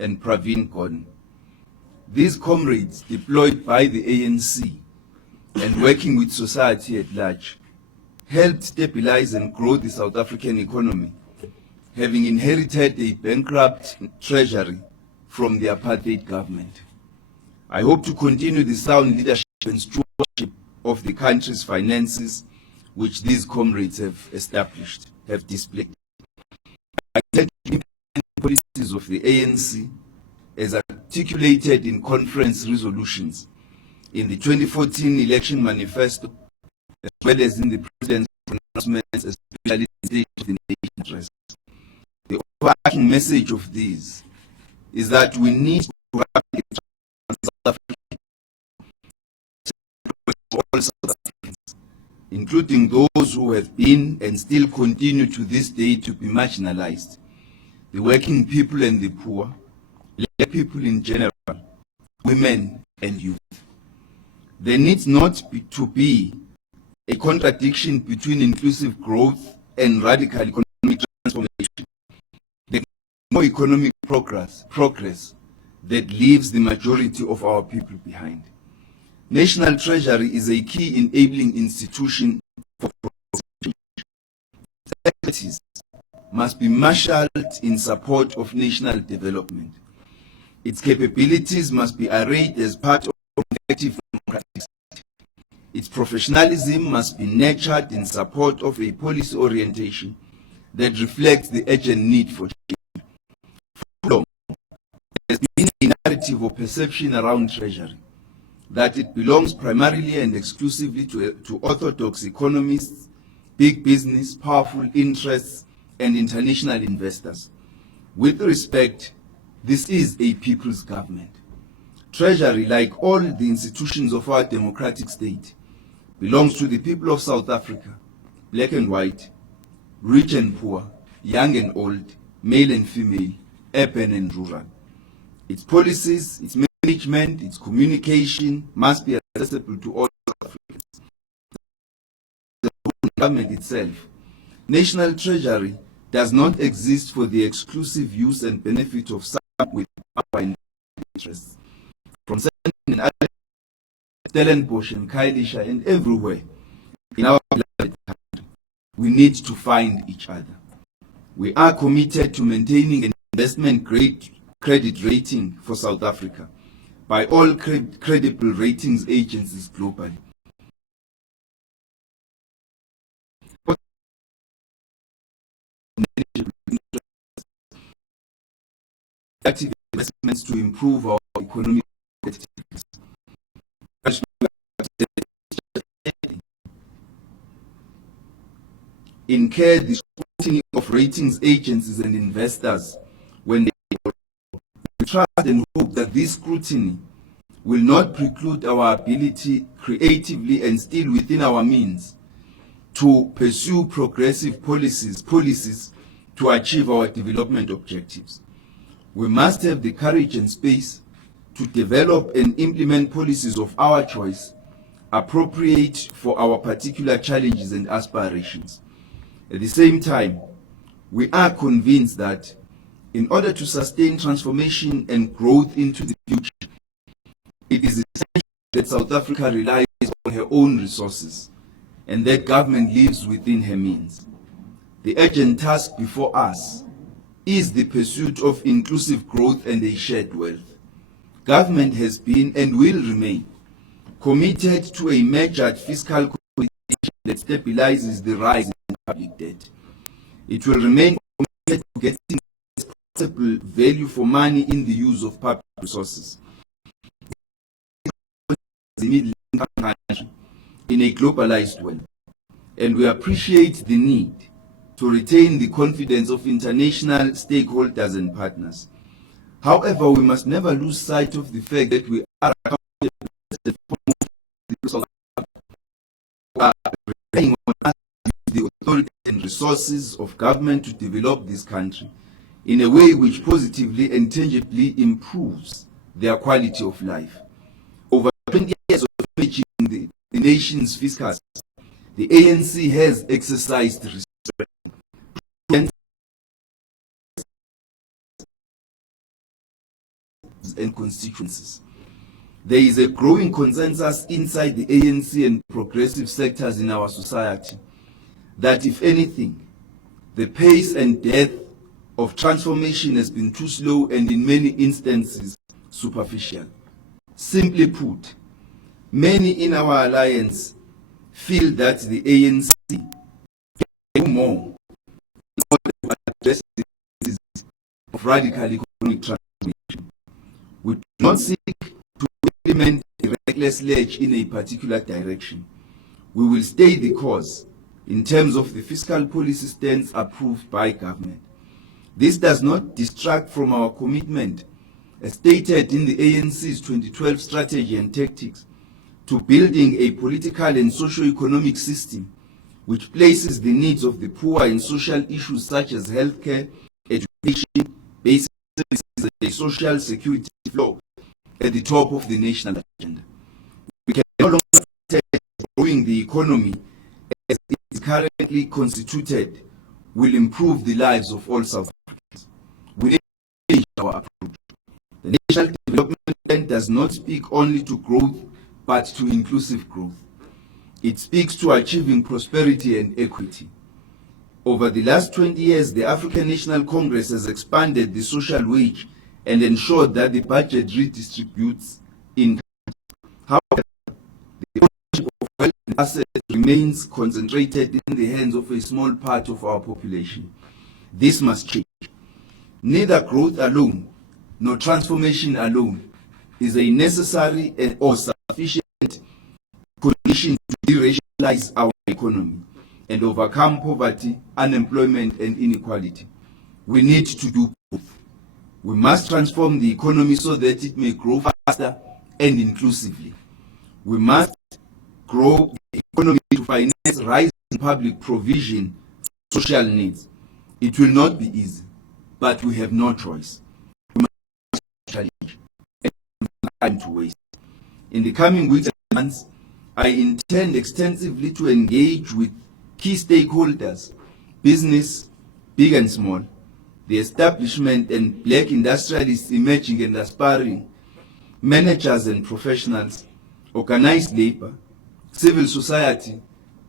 and Pravin Gordhan. These comrades, deployed by the ANC and working with society at large, helped stabilize and grow the South African economy, having inherited a bankrupt treasury from the apartheid government. I hope to continue the sound leadership and stewardship of the country's finances, which these comrades have displayed. I intend to implement the policies of the ANC as articulated in conference resolutions, in the 2014 election manifesto, as well as in the President's pronouncements, especially in the State of the Nation address. The overarching message of these is that we need to rapidly transform South Africa for all South Africans, including those who have been and still continue to this day to be marginalized, the working people and the poor, lay people in general, women and youth. There needs not to be a contradiction between inclusive growth and radical economic transformation. There is no economic progress that leaves the majority of our people behind. National Treasury is a key enabling institution for progress. Activities must be marshaled in support of national development. Its capabilities must be arrayed as part of an effective democratic state. Its professionalism must be nurtured in support of a policy orientation that reflects the urgent need for change. For too long, there has been a narrative or perception around Treasury that it belongs primarily and exclusively to orthodox economists, big business, powerful interests, and international investors. With respect, this is a people's government. Treasury, like all the institutions of our democratic state, belongs to the people of South Africa, black and white, rich and poor, young and old, male and female, urban and rural. Its policies, its management, its communication must be accessible to all South Africans. The government itself, National Treasury, does not exist for the exclusive use and benefit of some with our interests. From Stellenbosch and Khayelitsha and everywhere in our beloved country, we need to find each other. We are committed to maintaining an investment-grade credit rating for South Africa by all credible ratings agencies globally. Active investments to improve our economic competitiveness. eNCA, the scrutiny of ratings agencies and investors when they we trust and hope that this scrutiny will not preclude our ability creatively and still within our means to pursue progressive policies to achieve our development objectives. We must have the courage and space to develop and implement policies of our choice, appropriate for our particular challenges and aspirations. At the same time, we are convinced that in order to sustain transformation and growth into the future, it is essential that South Africa relies on her own resources and that government lives within her means. The urgent task before us is the pursuit of inclusive growth and a shared wealth. Government has been and will remain committed to a measured fiscal consolidation that stabilizes the rise in public debt. It will remain committed to getting possible value for money in the use of public resources. The middle-income country in a globalized world, and we appreciate the need to retain the confidence of international stakeholders and partners. However, we must never lose sight of the fact that we are accountable for relying on us, the authority and resources of government to develop this country in a way which positively and tangibly improves their quality of life. Over 20 years of managing the nation's fiscal, the ANC has exercised restraint and constituencies. There is a growing consensus inside the ANC and progressive sectors in our society that, if anything, the pace and depth of transformation has been too slow and in many instances superficial. Simply put, many in our alliance feel that the ANC can do more in order to address the crisis of radical economic transformation. We do not seek to implement a reckless lurch in a particular direction. We will stay the course in terms of the fiscal policy stance approved by government. This does not distract from our commitment, as stated in the ANC's 2012 strategy and tactics, to building a political and socio-economic system which places the needs of the poor and social issues such as healthcare, education, basic services, and a social security floor at the top of the national agenda. We can no longer accept growing the economy as it is currently constituted will improve the lives of all South Africans. We need to change our approach. The National Development Plan does not speak only to growth, but to inclusive growth. It speaks to achieving prosperity and equity. Over the last 20 years, the African National Congress has expanded the social wage and ensured that the budget redistributes income. However, the ownership of wealth and assets remains concentrated in the hands of a small part of our population. This must change. Neither growth alone nor transformation alone is a necessary or sufficient condition to de-racialize our economy and overcome poverty, unemployment, and inequality. We need to do both. We must transform the economy so that it may grow faster and inclusively. We must grow the economy to finance rising public provision for social needs. It will not be easy, but we have no choice. We must challenge and no time to waste. In the coming weeks and months, I intend extensively to engage with key stakeholders, business, big and small, the establishment and black industrialists emerging and aspiring, managers and professionals, organized labor, civil society,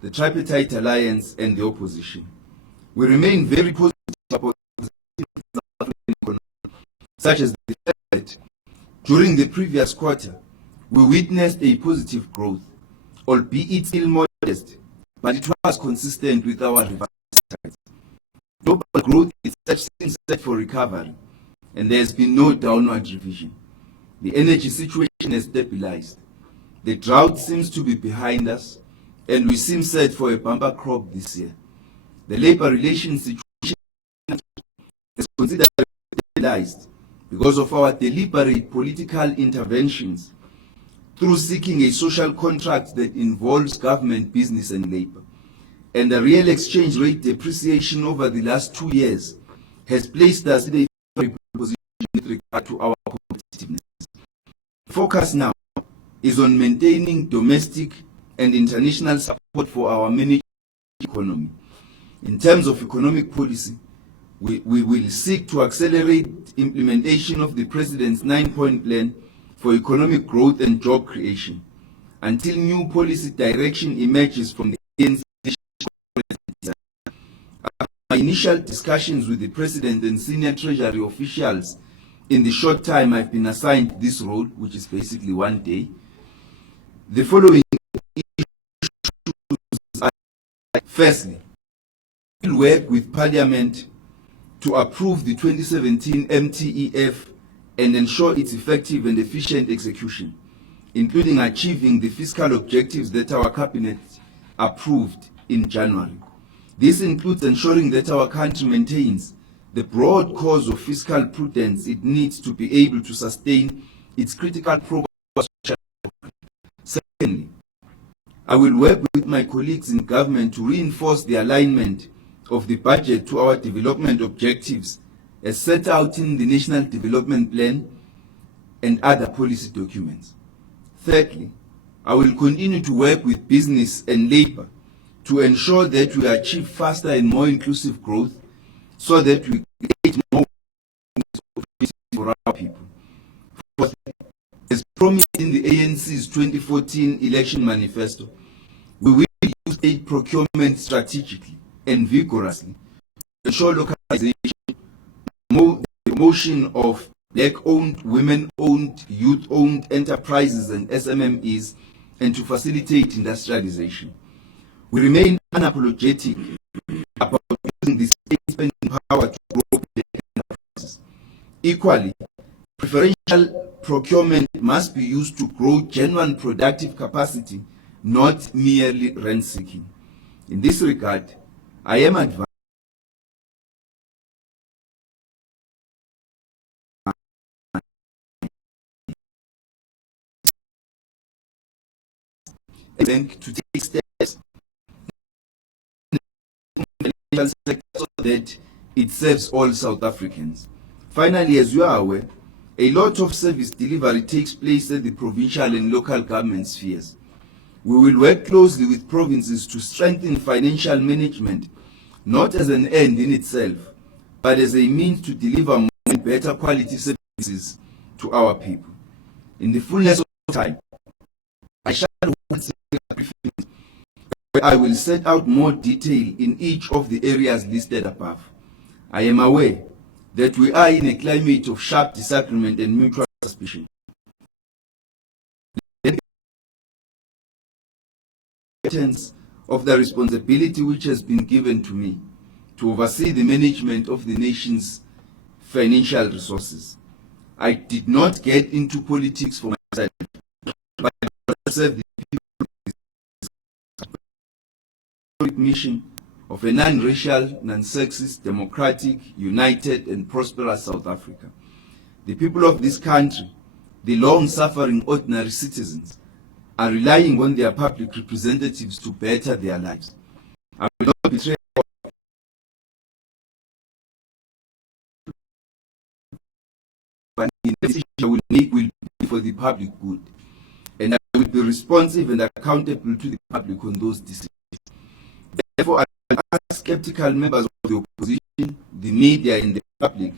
the Tripartite Alliance, and the opposition. We remain very positive about the South African economy, such as the fact that during the previous quarter, we witnessed a positive growth, albeit still modest, but it was consistent with our revised targets. Global growth is set for recovery, and there has been no downward revision. The energy situation has stabilized. The drought seems to be behind us, and we seem set for a bumper crop this year. The labor relations situation is considered stabilized because of our deliberate political interventions through seeking a social contract that involves government, business, and labor. And the real exchange rate depreciation over the last 2 years has placed us in a favorable position with regard to our competitiveness. The focus now is on maintaining domestic and international support for our managed economy. In terms of economic policy, we will seek to accelerate implementation of the President's 9-point plan for economic growth and job creation until new policy direction emerges from the ANC. After my initial discussions with the President and senior Treasury officials in the short time I've been assigned this role, which is basically 1 day, the following issues are: firstly, we will work with Parliament to approve the 2017 MTEF and ensure its effective and efficient execution, including achieving the fiscal objectives that our Cabinet approved in January. This includes ensuring that our country maintains the broad course of fiscal prudence it needs to be able to sustain its critical progress. Secondly, I will work with my colleagues in government to reinforce the alignment of the budget to our development objectives as set out in the National Development Plan and other policy documents. Thirdly, I will continue to work with business and labor to ensure that we achieve faster and more inclusive growth so that we create more opportunities for our people. ANC's 2014 election manifesto, we will use state procurement strategically and vigorously to ensure localization, the promotion of black-owned, women-owned, youth-owned enterprises and SMMEs, and to facilitate industrialization. We remain unapologetic about using the state spending power to grow black enterprises. Equally, preferential procurement must be used to grow genuine productive capacity, not merely rent-seeking. In this regard, I am advised to take steps in the financial sector so that it serves all South Africans. Finally, as you are aware, a lot of service delivery takes place at the provincial and local government spheres. We will work closely with provinces to strengthen financial management, not as an end in itself, but as a means to deliver more and better quality services to our people. In the fullness of time, I shall hold a briefing where I will set out more detail in each of the areas listed above. I am aware that we are in a climate of sharp disagreement and mutual suspicion. Of the responsibility which has been given to me to oversee the management of the nation's financial resources. I did not get into politics for myself, but I serve the people mission of a non-racial, non-sexist, democratic, united and prosperous South Africa. The people of this country, the long-suffering ordinary citizens, are relying on their public representatives to better their lives. I will not betray the decision I will make will be for the public good, and I will be responsive and accountable to the public on those decisions. Therefore, I will ask skeptical members of the opposition, the media and the public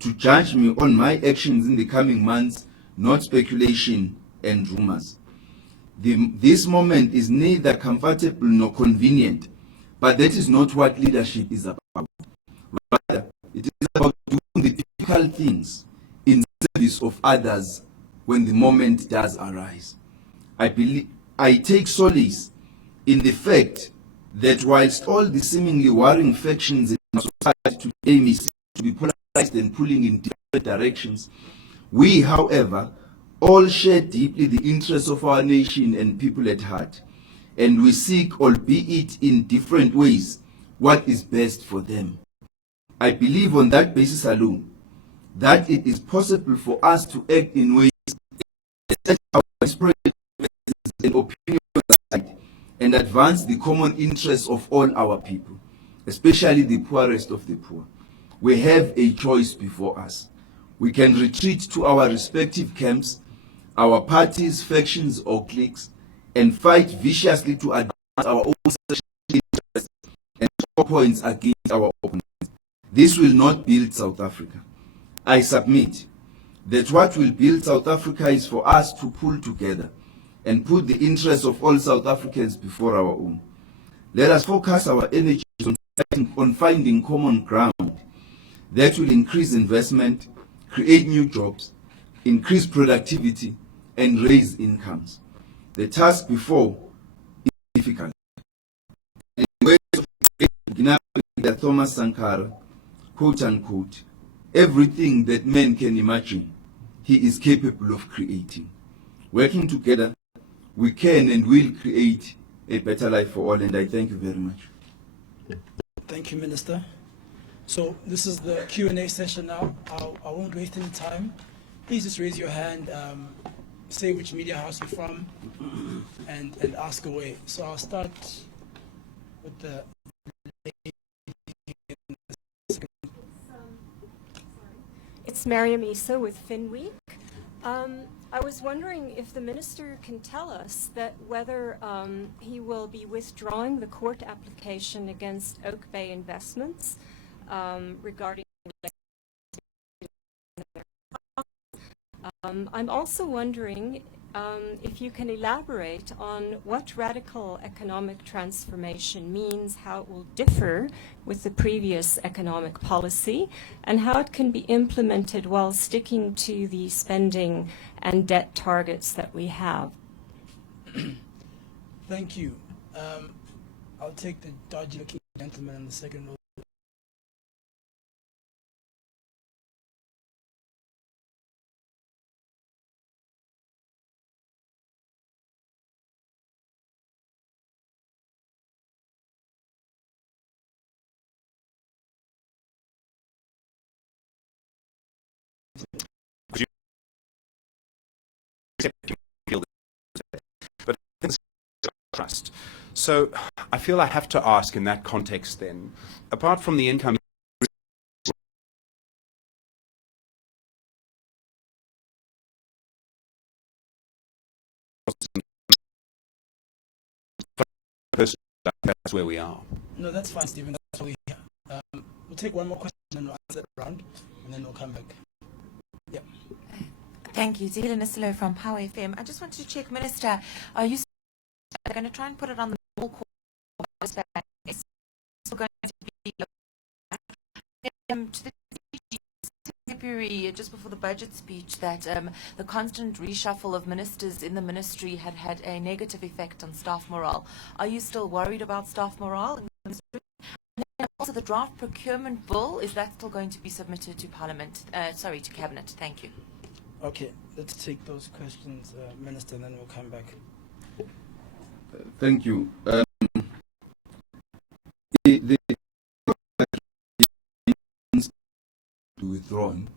to judge me on my actions in the coming months, not speculation and rumors. This moment is neither comfortable nor convenient, but that is not what leadership is about. Rather, it is about doing the difficult things in service of others when the moment does arise. I take solace in the fact that whilst all the seemingly warring factions in our society today may seem to be polarized and pulling in different directions, we, however, all share deeply the interests of our nation and people at heart, and we seek, albeit in different ways, what is best for them. I believe on that basis alone that it is possible for us to act in ways that set our disparate and opinions aside and advance the common interests of all our people, especially the poorest of the poor. We have a choice before us. We can retreat to our respective camps, our parties, factions, or cliques, and fight viciously to advance our own interests and score points against our opponents. This will not build South Africa. I submit that what will build South Africa is for us to pull together and put the interests of all South Africans before our own. Let us focus our energies on finding common ground that will increase investment, create new jobs, increase productivity, and raise incomes. The task before is difficult. In the words of Thomas Sankara, quote unquote, everything that man can imagine, he is capable of creating. Working together, we can and will create a better life for all, and I thank you very much. Thank you, Minister. So this is the Q&A session now. I won't waste any time. Please just raise your hand, say which media house you're from, and ask away. So I'll start with the lady. It's Mariam Issa with FinWeek. I was wondering if the minister can tell us that whether he will be withdrawing the court application against Oak Bay Investments regarding. I'm also wondering if you can elaborate on what radical economic transformation means, how it will differ with the previous economic policy, and how it can be implemented while sticking to the spending and debt targets that we have. Thank you. I'll take the dodgy-looking gentleman in the second row. But trust. So I feel I have to ask in that context then, apart from the income that's where we are. No, that's fine, Stephen. That's what we hear. We'll take one more question and we'll answer it around, and then we'll come back. Yeah. Thank you. Zila Nisilo from Power FM. I just wanted to check, Minister, are you going to try and put it on the normal course? It's still going to be to the February, just before the budget speech, that the constant reshuffle of ministers in the ministry had had a negative effect on staff morale. Are you still worried about staff morale in the ministry? And also, the draft procurement bill, is that still going to be submitted to Parliament? To Cabinet? Thank you. Okay, let's take those questions, Minister, and then we'll come back. Thank you. The withdrawn.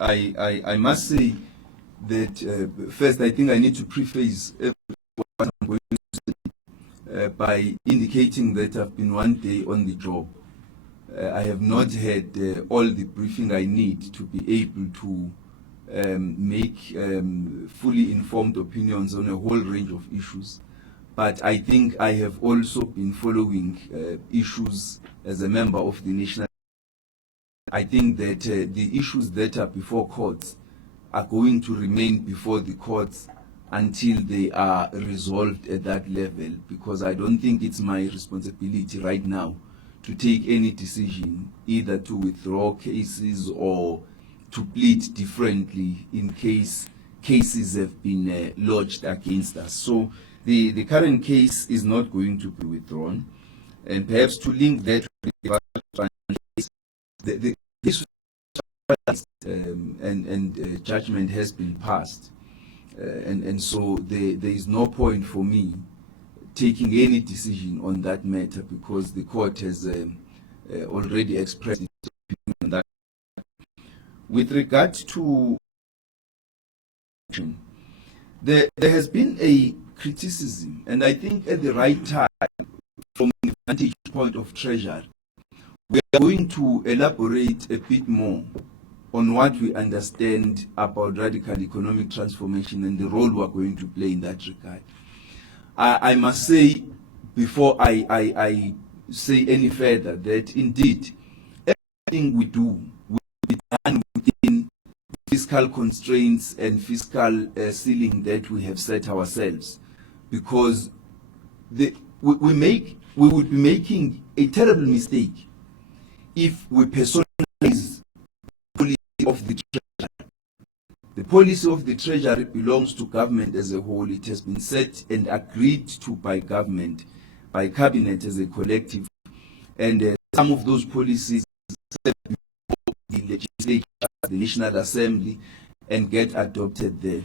I must say that first, I think I need to preface what I'm going to say by indicating that I've been 1 day on the job. I have not had all the briefing I need to be able to make fully informed opinions on a whole range of issues. But I think I have also been following issues as a member of the National. I think that the issues that are before courts are going to remain before the courts until they are resolved at that level, because I don't think it's my responsibility right now to take any decision either to withdraw cases or to plead differently in case cases have been lodged against us. So the current case is not going to be withdrawn. And perhaps to link that with the case and judgment has been passed. And so there is no point for me taking any decision on that matter, because the court has already expressed its opinion on that. With regard to there has been a criticism, and I think at the right time, from the vantage point of Treasury, we are going to elaborate a bit more on what we understand about radical economic transformation and the role we are going to play in that regard. I must say, before I say any further, that indeed everything we do will be done within fiscal constraints and fiscal ceiling that we have set ourselves, because we would be making a terrible mistake if we personalize the policy of the Treasury. The policy of the Treasury belongs to government as a whole. It has been set and agreed to by government, by cabinet as a collective, and some of those policies set before the legislature, the National Assembly, and get adopted there.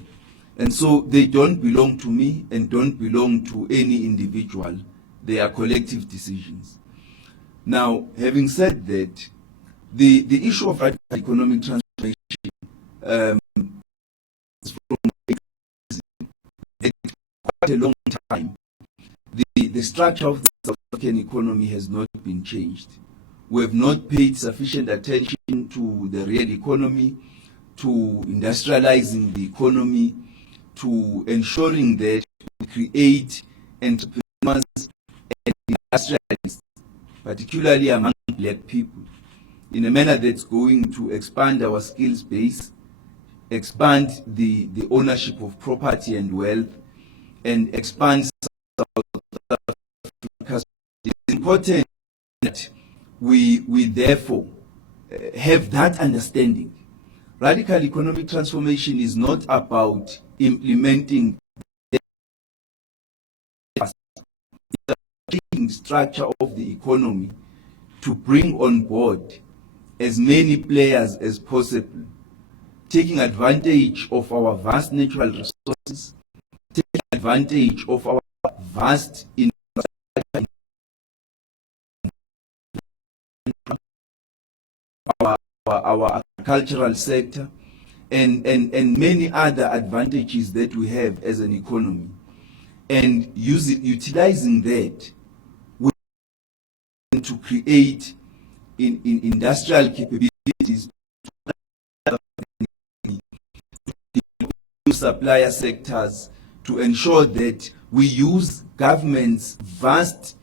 And so they don't belong to me and don't belong to any individual. They are collective decisions. Now, having said that, the issue of radical economic transformation is from quite a long time. The structure of the South African economy has not been changed. We have not paid sufficient attention to the real economy, to industrializing the economy, to ensuring that we create entrepreneurs and industrialists, particularly among black people, in a manner that's going to expand our skills base expand the ownership of property and wealth, and expand South Africa's. It's important that we therefore have that understanding. Radical economic transformation is not about implementing the structure of the economy to bring on board as many players as possible, taking advantage of our vast natural resources, taking advantage of our vast our agricultural sector, and many other advantages that we have as an economy, and utilizing that to create in industrial capabilities, supplier sectors, to ensure that we use government's vast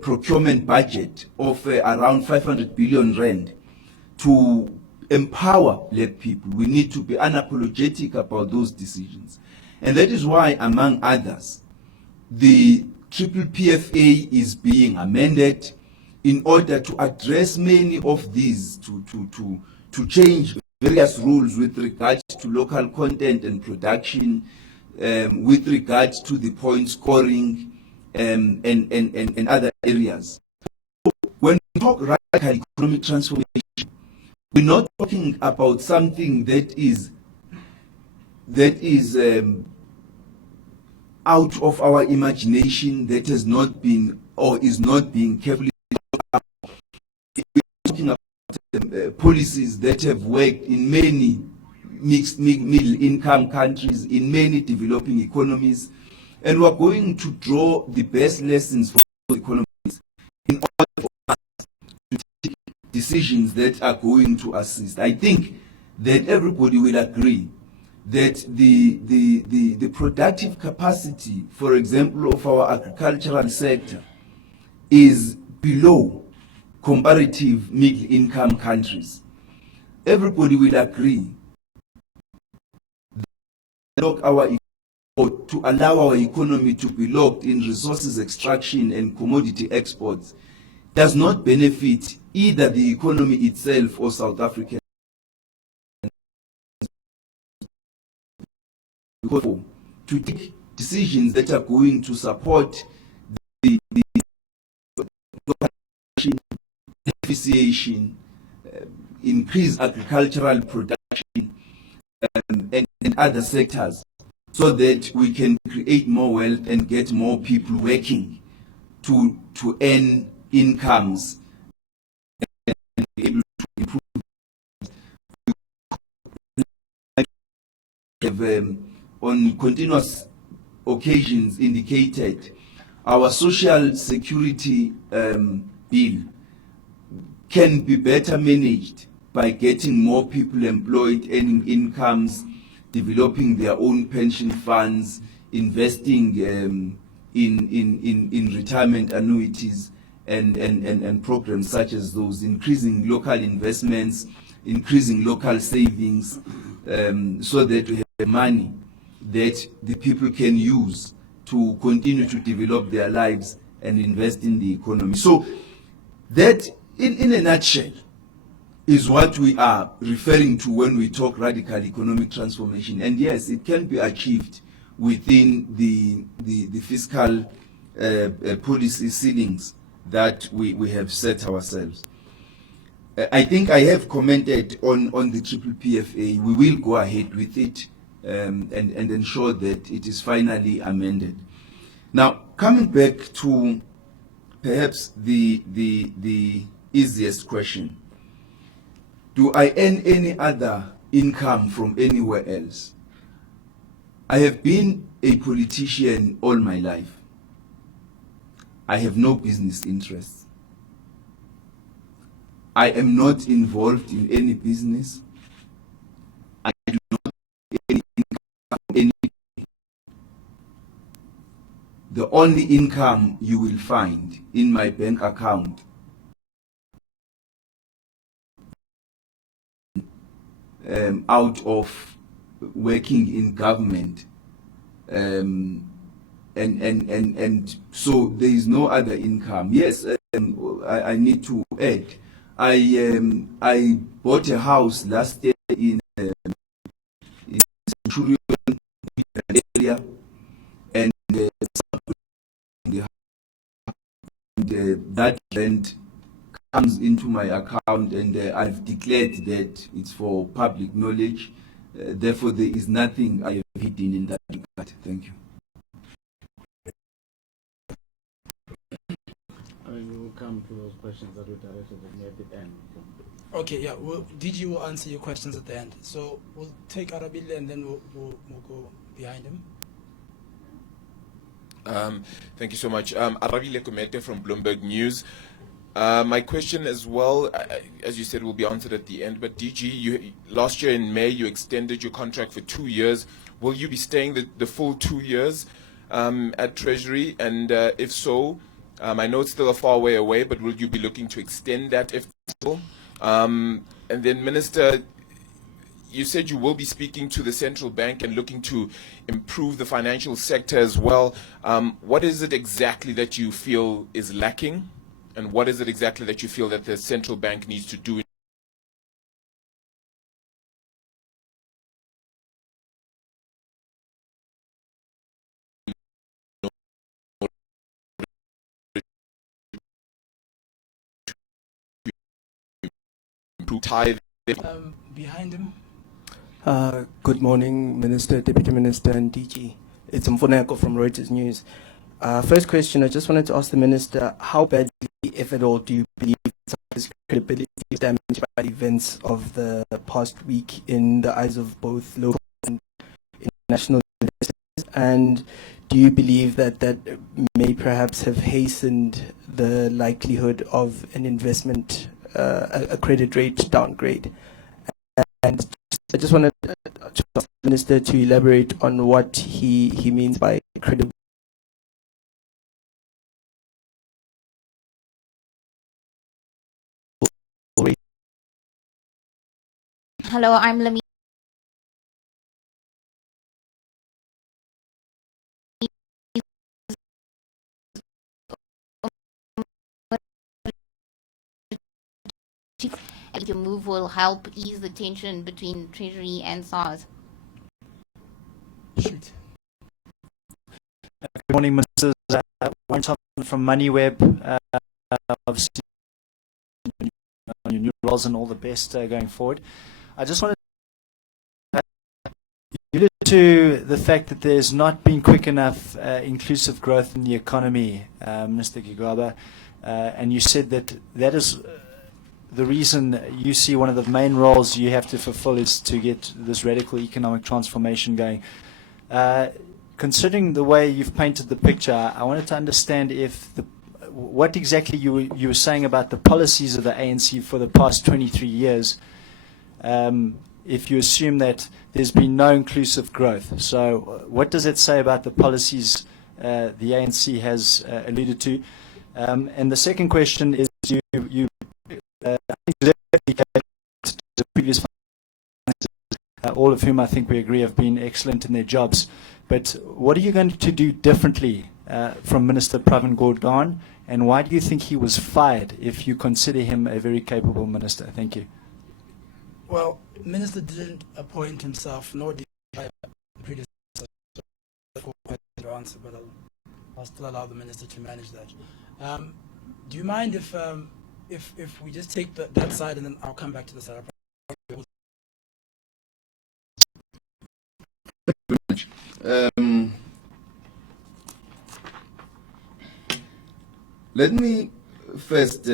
procurement budget of around 500 billion rand to empower black people. We need to be unapologetic about those decisions. And that is why, among others, the triple PFA is being amended in order to address many of these, to change various rules with regards to local content and production, with regards to the point scoring, and other areas. When we talk radical economic transformation, we're not talking about something that is out of our imagination, that has not been or is not being carefully thought out. We're talking about policies that have worked in many middle income countries, in many developing economies, and we're going to draw the best lessons from those economies in order for us to take decisions that are going to assist. I think that everybody will agree that the productive capacity, for example, of our agricultural sector is below comparative middle-income countries. Everybody will agree that to allow our economy to be locked in resources extraction and commodity exports does not benefit either the economy itself or South Africa. To take decisions that are going to support the beneficiation, increase agricultural production, and other sectors, so that we can create more wealth and get more people working to earn incomes and be able to improve. Have, on continuous occasions indicated our social security bill can be better managed by getting more people employed, earning incomes, developing their own pension funds, investing in retirement annuities and programs such as those, increasing local investments, increasing local savings, so that we have money that the people can use to continue to develop their lives and invest in the economy. So that, in a nutshell, is what we are referring to when we talk radical economic transformation. And yes, it can be achieved within the fiscal policy ceilings that we have set ourselves. I think I have commented on the triple PFA. We will go ahead with it and ensure that it is finally amended. Now, coming back to perhaps the easiest question. Do I earn any other income from anywhere else? I have been a politician all my life. I have no business interests. I am not involved in any business. I do not have any income from any. The only income you will find in my bank account out of working in government. And so there is no other income. Yes, I need to add. I bought a house last year in Centurion area, and that rent comes into my account, and I've declared that it's for public knowledge. Therefore, there is nothing I have hidden in that regard. Thank you. We'll come to those questions that were directed at me at the end. Okay, yeah, DG will answer your questions at the end. So we'll take Arabile and then we'll go behind him. Thank you so much. Arabile Kumete from Bloomberg News. My question as well, as you said, will be answered at the end. But DG, last year in May, you extended your contract for 2 years. Will you be staying the full 2 years at Treasury? And if so, I know it's still a far way away, but will you be looking to extend that if possible? And then, Minister, you said you will be speaking to the central bank and looking to improve the financial sector as well. What is it exactly that you feel is lacking? And what is it exactly that you feel that the central bank needs to do? Behind him. Good morning, Minister, Deputy Minister, and DG. It's Mfoneko from Reuters News. First question, I just wanted to ask the Minister, how badly, if at all, do you believe his credibility is damaged by the events of the past week in the eyes of both local and international investors? And do you believe that that may perhaps have hastened the likelihood of an investment, a credit rate downgrade? And I just wanted to ask the Minister to elaborate on what he means by credible. Hello, I'm Lami. And your move will help ease the tension between Treasury and SARS. Shoot. Good morning, Mrs. One from MoneyWeb. I've seen your new roles and all the best going forward. I just wanted to allude to the fact that there's not been quick enough inclusive growth in the economy, Minister Gigaba, and you said that that is the reason you see one of the main roles you have to fulfill is to get this radical economic transformation going. Considering the way you've painted the picture, I wanted to understand if what exactly you were saying about the policies of the ANC for the past 23 years, if you assume that there's been no inclusive growth. So what does it say about the policies the ANC has alluded to? And the second question is, you the previous all of whom I think we agree have been excellent in their jobs. But what are you going to do differently from Minister Pravin Gordhan, and why do you think he was fired if you consider him a very capable minister? Thank you. Well, Minister didn't appoint himself, nor did I predecessor to answer, but I'll still allow the Minister to manage that. Do you mind if we just take that side and then I'll come back to the side? Let me first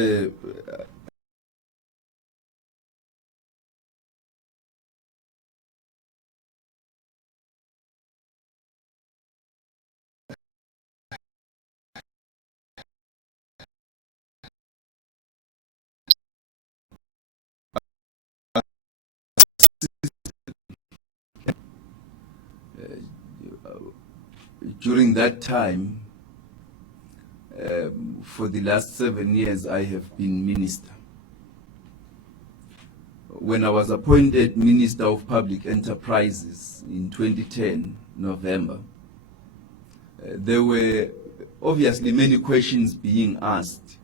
during that time, for the last 7 years, I have been minister. when I was appointed Minister of Public Enterprises in 2010, November, there were obviously many questions being asked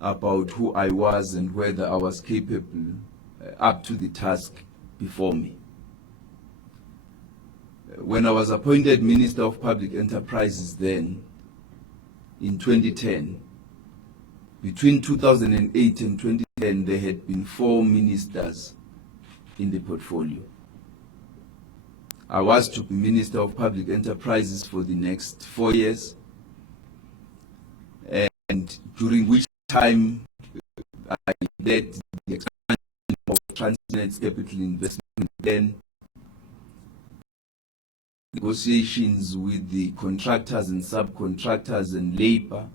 about who I was and whether I was capable up to the task before me. When I was appointed Minister of Public Enterprises then, in 2010, between 2008 and 2010, there had been 4 ministers in the portfolio. I was to be Minister of Public Enterprises for the next 4 years, and during which time I led the expansion of Transnet's capital investment plan, negotiations with the contractors and subcontractors and labor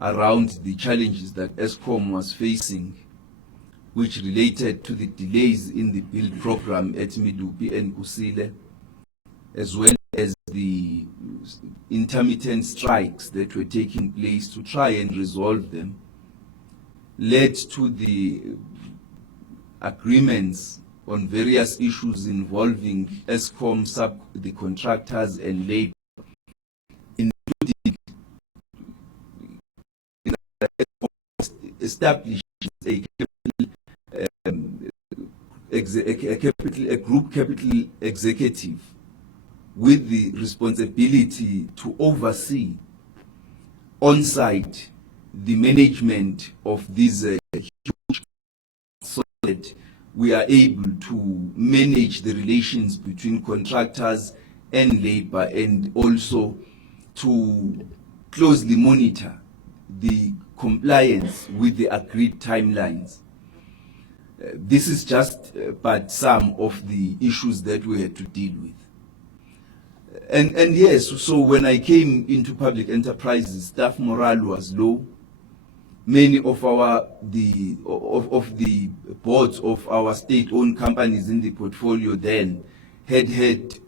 around the challenges that ESCOM was facing, which related to the delays in the build program at Medupi and Kusile, as well as the intermittent strikes that were taking place to try and resolve them, led to the agreements on various issues involving ESCOM, the contractors and labor, including establishing a group capital executive with the responsibility to oversee on-site the management of these huge, so that we are able to manage the relations between contractors and labor, and also to closely monitor the compliance with the agreed timelines. This is just but some of the issues that we had to deal with. And yes, so when I came into public enterprises, staff morale was low. Many of the boards of our state-owned companies in the portfolio then had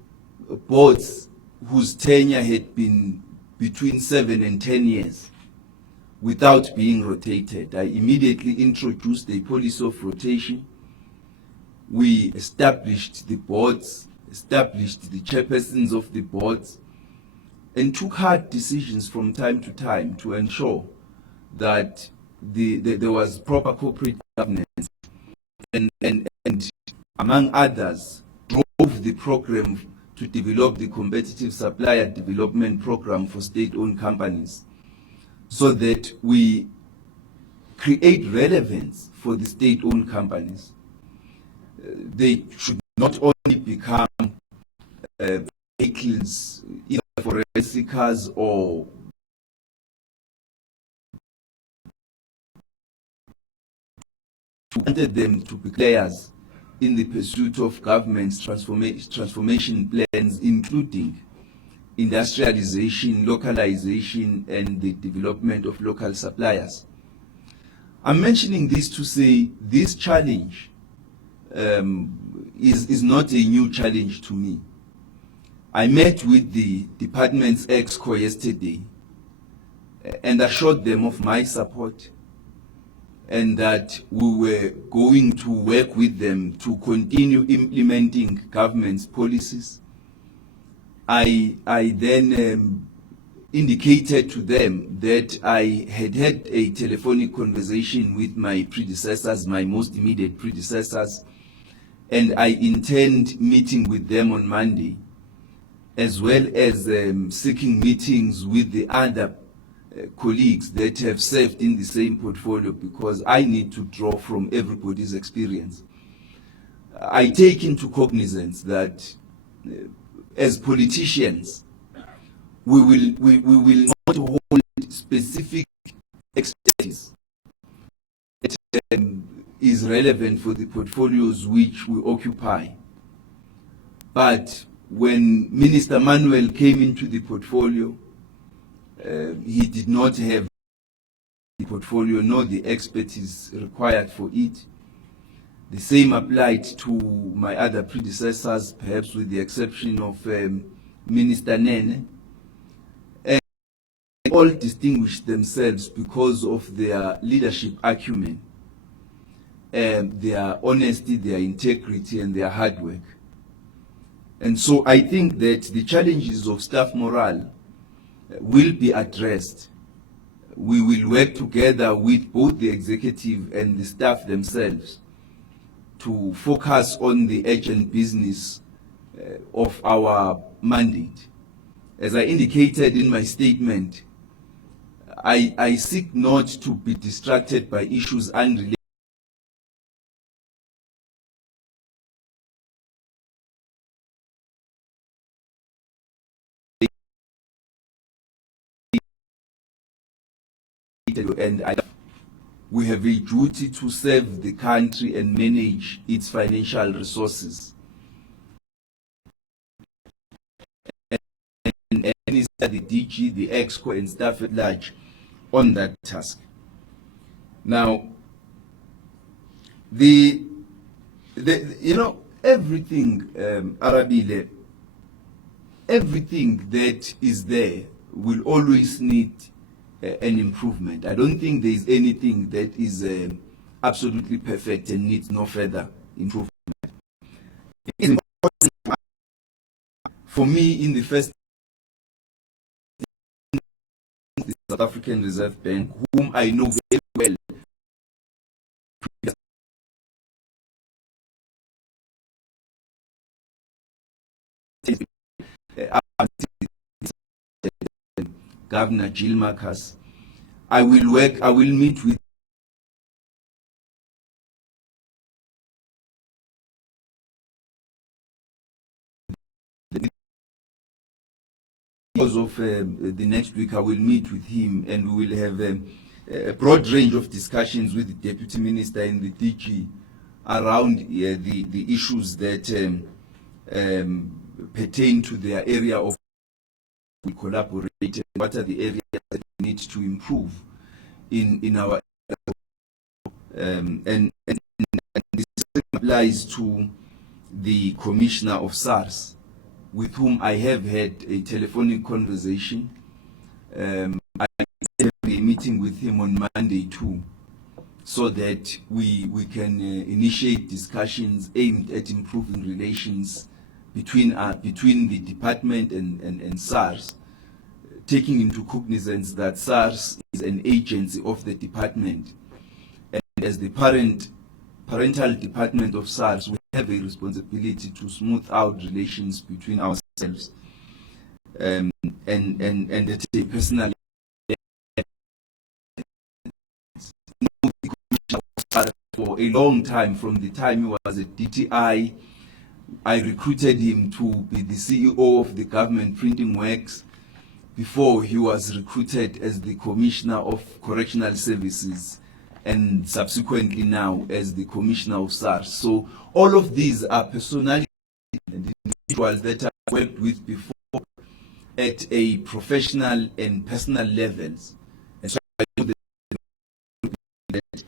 boards whose tenure had been between 7 and 10 years without being rotated. I immediately introduced a policy of rotation. We established the boards, established the chairpersons of the boards, and took hard decisions from time to time to ensure that there was proper corporate governance, and among others, drove the program to develop the competitive supplier development program for state-owned companies, so that we create relevance for the state-owned companies. They should not only become vehicles either for rent seekers or wanted them to be players in the pursuit of government's transformation plans, including industrialization, localization, and the development of local suppliers. I'm mentioning this to say this challenge is not a new challenge to me. I met with the department's EXCO yesterday and assured them of my support, and that we were going to work with them to continue implementing government's policies. I then indicated to them that I had had a telephonic conversation with my predecessors, my most immediate predecessors, and I intend meeting with them on Monday, as well as seeking meetings with the other colleagues that have served in the same portfolio, because I need to draw from everybody's experience. I take into cognizance that as politicians, we will not hold specific expertise that is relevant for the portfolios which we occupy. But when Minister Manuel came into the portfolio, he did not have the portfolio nor the expertise required for it. The same applied to my other predecessors, perhaps with the exception of Minister Nene. And they all distinguished themselves because of their leadership acumen their honesty, their integrity, and their hard work. And so I think that the challenges of staff morale will be addressed. We will work together with both the executive and the staff themselves to focus on the urgent business of our mandate. As I indicated in my statement, I seek not to be distracted by issues unrelated and we have a duty to serve the country and manage its financial resources. And the DG, the EXCO, and staff at large on that task. Now, everything, Arabile, everything that is there will always need an improvement. I don't think there is anything that is absolutely perfect and needs no further improvement. It's important for me in the first the South African Reserve Bank, whom I know very well, Governor Jill Marcus. I will meet with because of the next week. I will meet with him and we will have a broad range of discussions with the Deputy Minister and the DG around the issues that pertain to their area of collaborate and what are the areas that we need to improve in our and this applies to the Commissioner of SARS, with whom I have had a telephonic conversation. I have a meeting with him on Monday too, so that we can initiate discussions aimed at improving relations between the department and SARS, taking into cognizance that SARS is an agency of the department, and as the parental department of SARS, we have a responsibility to smooth out relations between ourselves and at a personal for a long time. From the time he was at DTI, I recruited him to be the CEO of the Government Printing Works before he was recruited as the Commissioner of Correctional Services and subsequently now as the Commissioner of SARS. So all of these are personalities and individuals that I worked with before at a professional and personal levels. And so I know that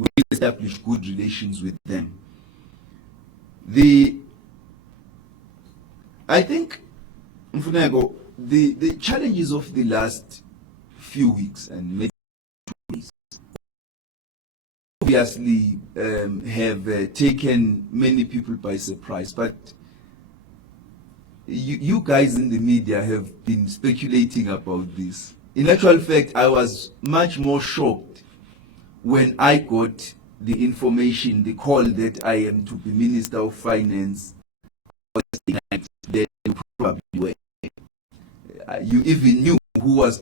we establish good relations with them. I think, Mfuneko, the challenges of the last few weeks and maybe 2 weeks obviously have taken many people by surprise, but you guys in the media have been speculating about this. In actual fact, I was much more shocked when I got the information, the call that I am to be Minister of Finance, that you probably were. You even knew who was.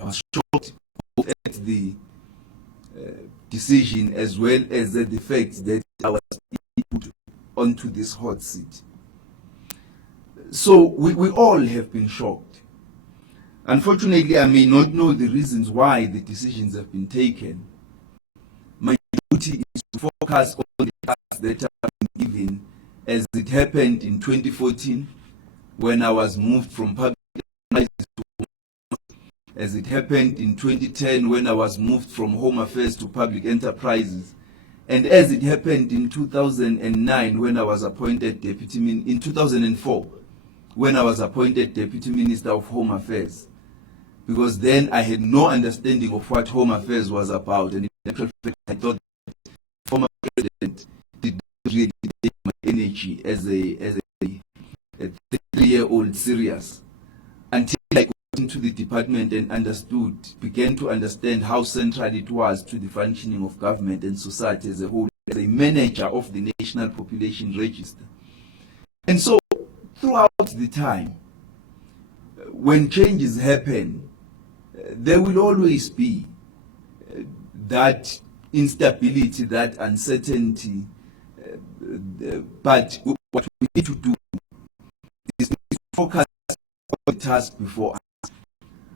I was shocked at the decision as well as the fact that I was put onto this hot seat. So we all have been shocked. Unfortunately, I may not know the reasons why the decisions have been taken. My duty is to focus on the tasks that have been given, as it happened in 2014 when I was moved from public enterprises to home affairs, as it happened in 2010 when I was moved from home affairs to public enterprises, and as it happened in 2009 when I was appointed in 2004 when I was appointed Deputy Minister of Home Affairs, because then I had no understanding of what Home Affairs was about, and actual fact, I thought the former president did not really take my energy as a 3-year-old serious until I got into the department and began to understand how central it was to the functioning of government and society as a whole, as a manager of the National Population Register. And so, throughout the time, when changes happen, there will always be that instability, that uncertainty. But what we need to do is focus on the task before us.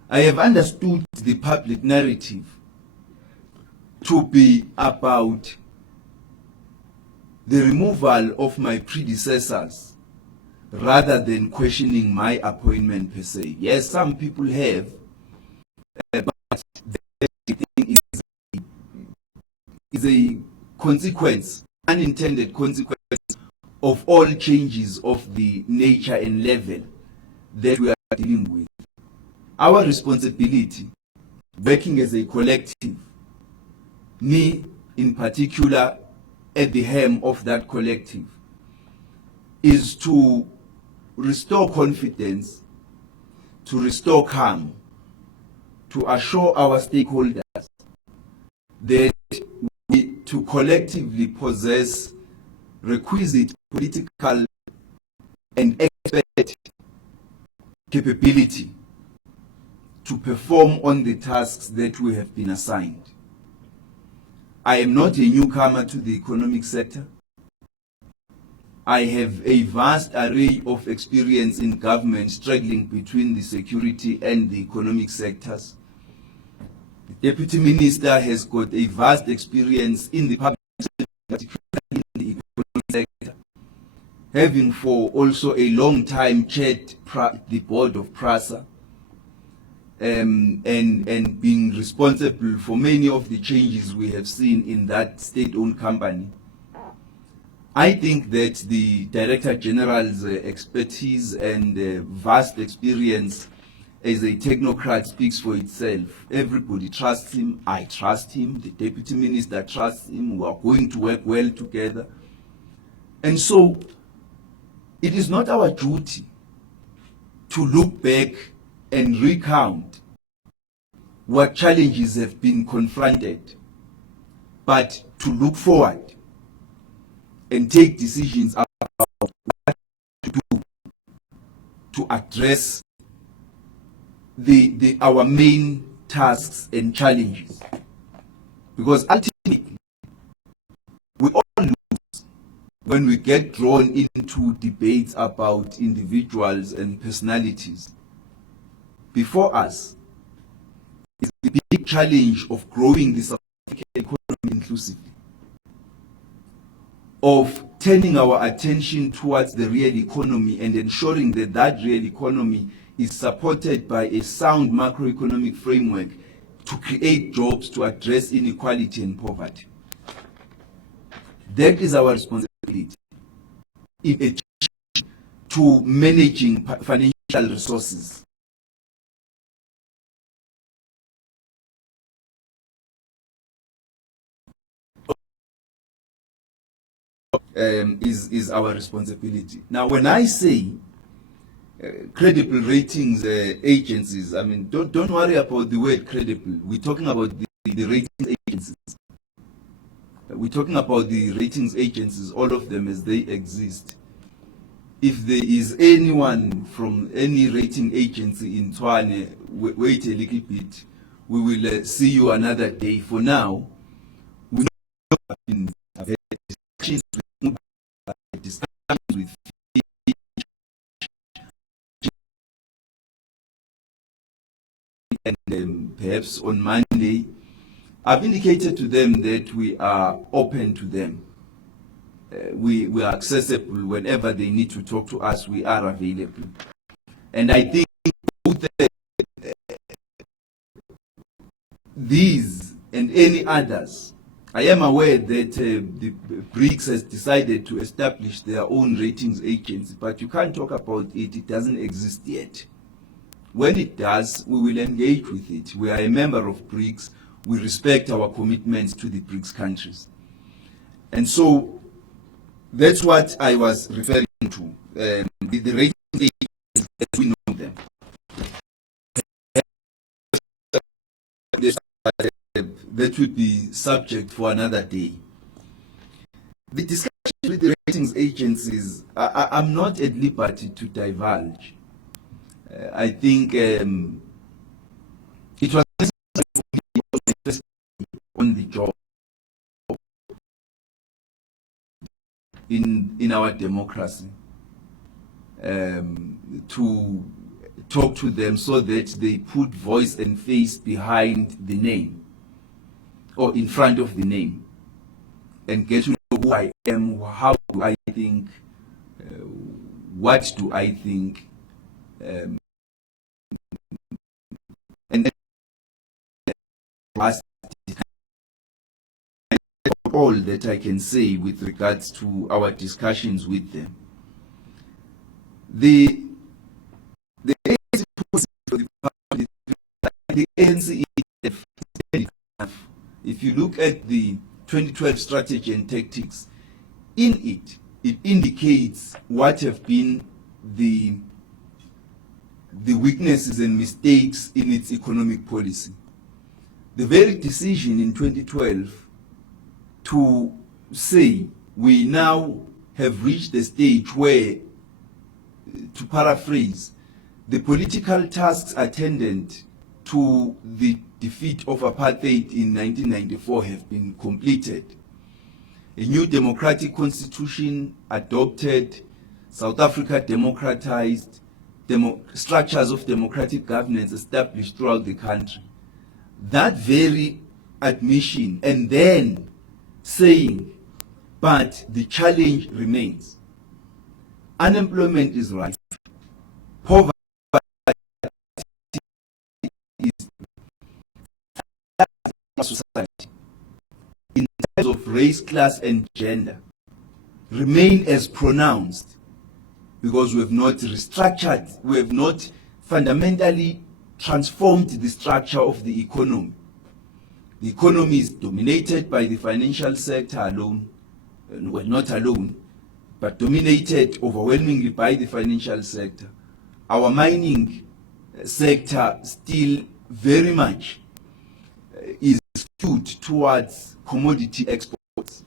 I have understood the public narrative to be about the removal of my predecessors rather than questioning my appointment per se. Yes, some people have, but the is a consequence, unintended consequence of all changes of the nature and level that we are dealing with. Our responsibility, working as a collective, me in particular at the helm of that collective, is to restore confidence, to restore calm, to assure our stakeholders that we to collectively possess requisite political and expert capability to perform on the tasks that we have been assigned. I am not a newcomer to the economic sector. I have a vast array of experience in government struggling between the security and the economic sectors. The Deputy Minister has got a vast experience in the public sector, particularly in the economic sector, having for also a long time chaired the board of PRASA, and being responsible for many of the changes we have seen in that state-owned company. I think that the Director General's expertise and vast experience as a technocrat speaks for itself. Everybody trusts him. I trust him. The Deputy Minister trusts him. We are going to work well together. And so, it is not our duty to look back and recount what challenges have been confronted, but to look forward and take decisions about what to do to address our main tasks and challenges. Because ultimately, we all lose when we get drawn into debates about individuals and personalities. Before us is the big challenge of growing the South African economy inclusively, of turning our attention towards the real economy and ensuring that that real economy is supported by a sound macroeconomic framework to create jobs, to address inequality and poverty. That is our responsibility in addition to managing financial resources. Is our responsibility. Now, when I say credible ratings agencies, I mean, don't worry about the word credible. We're talking about the ratings agencies. We're talking about the ratings agencies, all of them as they exist. If there is anyone from any rating agency in Tshwane, wait a little bit. We will see you another day. For now, we know in discussions with and perhaps on Monday, I've indicated to them that we are open to them. We are accessible whenever they need to talk to us. We are available, and I think both these and any others. I am aware that the BRICS has decided to establish their own ratings agency, but you can't talk about it. It doesn't exist yet. When it does, we will engage with it. We are a member of BRICS. we respect our commitments to the BRICS countries. And so that's what I was referring to. The rating agencies, as we know them. That would be subject for another day. The discussion with the ratings agencies, I'm not at liberty to divulge. I think it was necessary for me on the job in our democracy to talk to them so that they put voice and face behind the name or in front of the name and get to know who I am, how do I think, what do I think, and then all that I can say with regards to our discussions with them. The ANC the ANC is enough. If you look at the 2012 strategy and tactics, in it indicates what have been the weaknesses and mistakes in its economic policy. The very decision in 2012 to say we now have reached the stage where, to paraphrase, the political tasks attendant to the defeat of apartheid in 1994 have been completed. A new democratic constitution adopted, South Africa democratized, structures of democratic governance established throughout the country. That very admission and then saying, but the challenge remains. Unemployment is rife. Poverty is society in terms of race, class, and gender remain as pronounced because we have not restructured, we have not fundamentally transformed the structure of the economy. The economy is dominated by the financial sector alone, well, not alone, but dominated overwhelmingly by the financial sector. Our mining sector still very much is skewed towards commodity exports.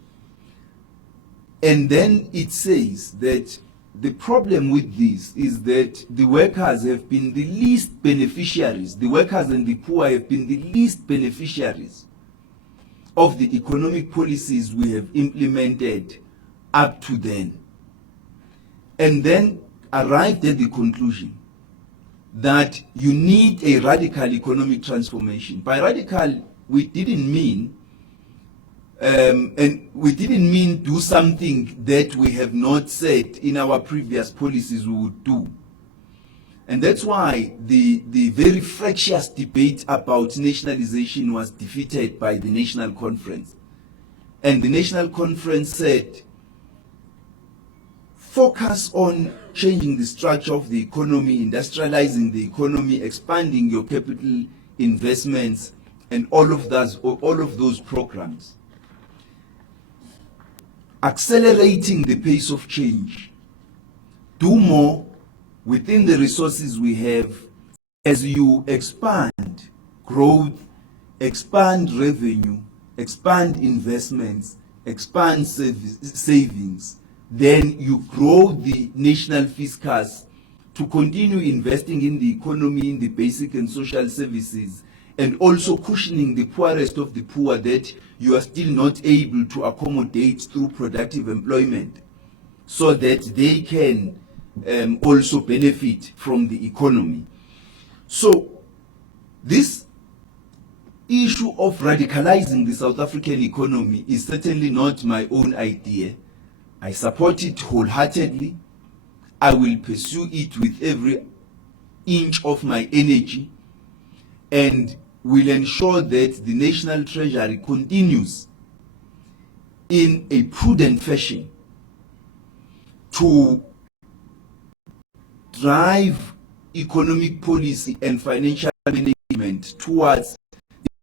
And then it says that the problem with this is that the workers have been the least beneficiaries, the workers and the poor have been the least beneficiaries of the economic policies we have implemented up to then. And then arrived at the conclusion that you need a radical economic transformation. By radical, we didn't mean do something that we have not said in our previous policies we would do. And that's why the very fractious debate about nationalization was defeated by the National Conference. And the National Conference said, focus on changing the structure of the economy, industrializing the economy, expanding your capital investments, and all of those programs. Accelerating the pace of change. Do more within the resources we have as you expand growth, expand revenue, expand investments, expand savings. Then you grow the national fiscus to continue investing in the economy, in the basic and social services, and also cushioning the poorest of the poor that you are still not able to accommodate through productive employment, so that they can also benefit from the economy. So this issue of radicalizing the South African economy is certainly not my own idea. I support it wholeheartedly. I will pursue it with every inch of my energy and will ensure that the National Treasury continues in a prudent fashion to drive economic policy and financial management towards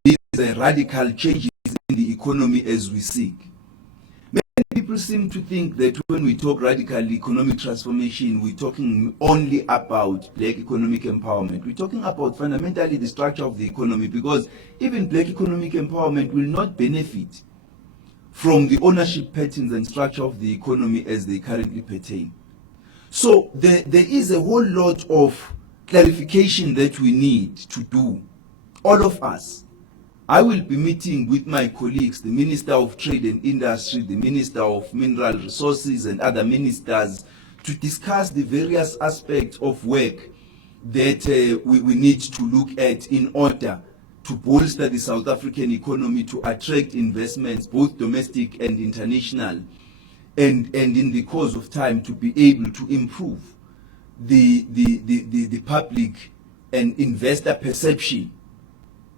these radical changes in the economy as we seek. Many people seem to think that when we talk radical economic transformation, we're talking only about black economic empowerment. We're talking about fundamentally the structure of the economy, because even black economic empowerment will not benefit from the ownership patterns and structure of the economy as they currently pertain. So there is a whole lot of clarification that we need to do, all of us. I will be meeting with my colleagues, the Minister of Trade and Industry, the Minister of Mineral Resources, and other ministers to discuss the various aspects of work that we need to look at in order to bolster the South African economy, to attract investments, both domestic and international, and in the course of time to be able to improve the public and investor perception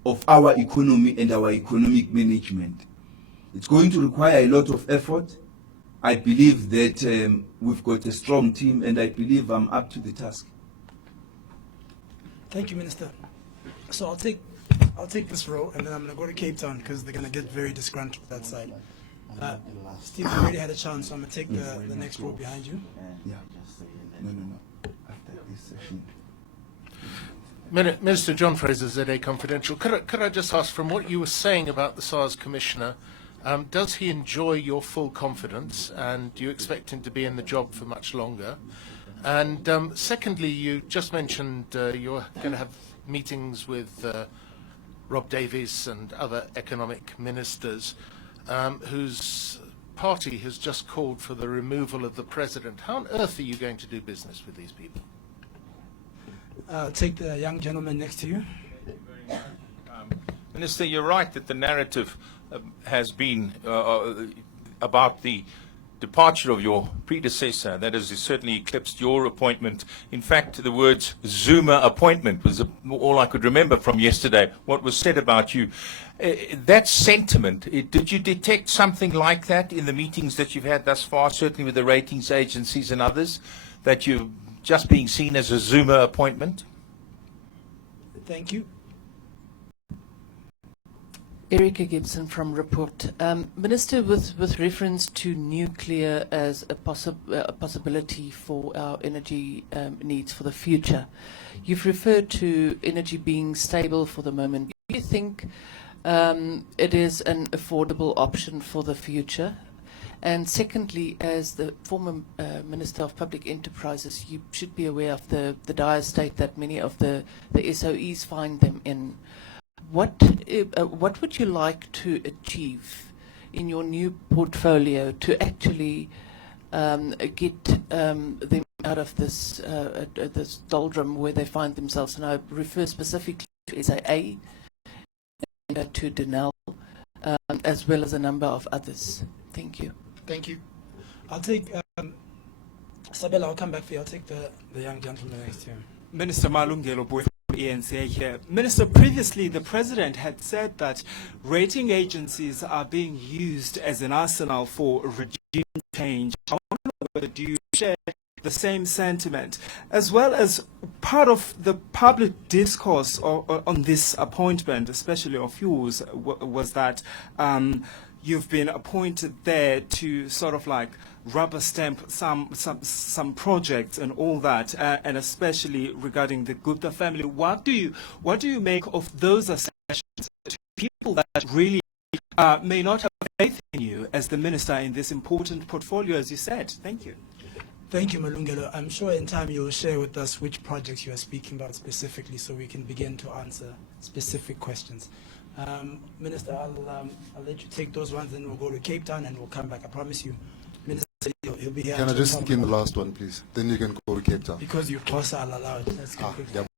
of our economy and our economic management. It's going to require a lot of effort. I believe that we've got a strong team, and I believe I'm up to the task. Thank you, Minister. So I'll take this row, and then I'm going to go to Cape Town because they're going to get very disgruntled that side. Steve, you already had a chance, so I'm going to take the next row behind you. Yeah. No. After this session. Minister John Fraser, ZA Confidential. Could I just ask, from what you were saying about the SARS Commissioner, does he enjoy your full confidence, and do you expect him to be in the job for much longer? And secondly, you just mentioned you're going to have meetings with Rob Davies and other economic ministers whose party has just called for the removal of the president. How on earth are you going to do business with these people? Take the young gentleman next to you. Minister, you're right that the narrative has been about the departure of your predecessor. That has certainly eclipsed your appointment. In fact, the words Zuma appointment was all I could remember from yesterday, what was said about you. That sentiment, did you detect something like that in the meetings that you've had thus far, certainly with the ratings agencies and others, that you're just being seen as a Zuma appointment? Thank you. Erica Gibson from Report. Minister, with reference to nuclear as a possibility for our energy needs for the future, you've referred to energy being stable for the moment. Do you think it is an affordable option for the future? And secondly, as the former Minister of Public Enterprises, you should be aware of the dire state that many of the SOEs find them in. What would you like to achieve in your new portfolio to actually get them out of this this doldrum where they find themselves? And I refer specifically to SAA, and to Denel, as well as a number of others. Thank you. Thank you. I'll take Sabella. I'll come back for you. I'll take the young gentleman next to him. Minister Malungelo from eNCA here. Minister, previously the President had said that rating agencies are being used as an arsenal for regime change. I wonder whether do you share the same sentiment, as well as part of the public discourse on this appointment, especially of yours, was that you've been appointed there to sort of like rubber stamp some projects and all that, and especially regarding the Gupta family. What do you make of those assertions to people that really may not have faith in you as the minister in this important portfolio, as you said? Thank you. Thank you, Malungelo. I'm sure in time you will share with us which projects you are speaking about specifically, so we can begin to answer specific questions. Minister, I'll let you take those ones, and we'll go to Cape Town, and we'll come back. I promise you. Minister, he'll be here. Can I just sneak in the last one, please? Then you can go to Cape Town. Because you're closer, I'll allow it. Let's go.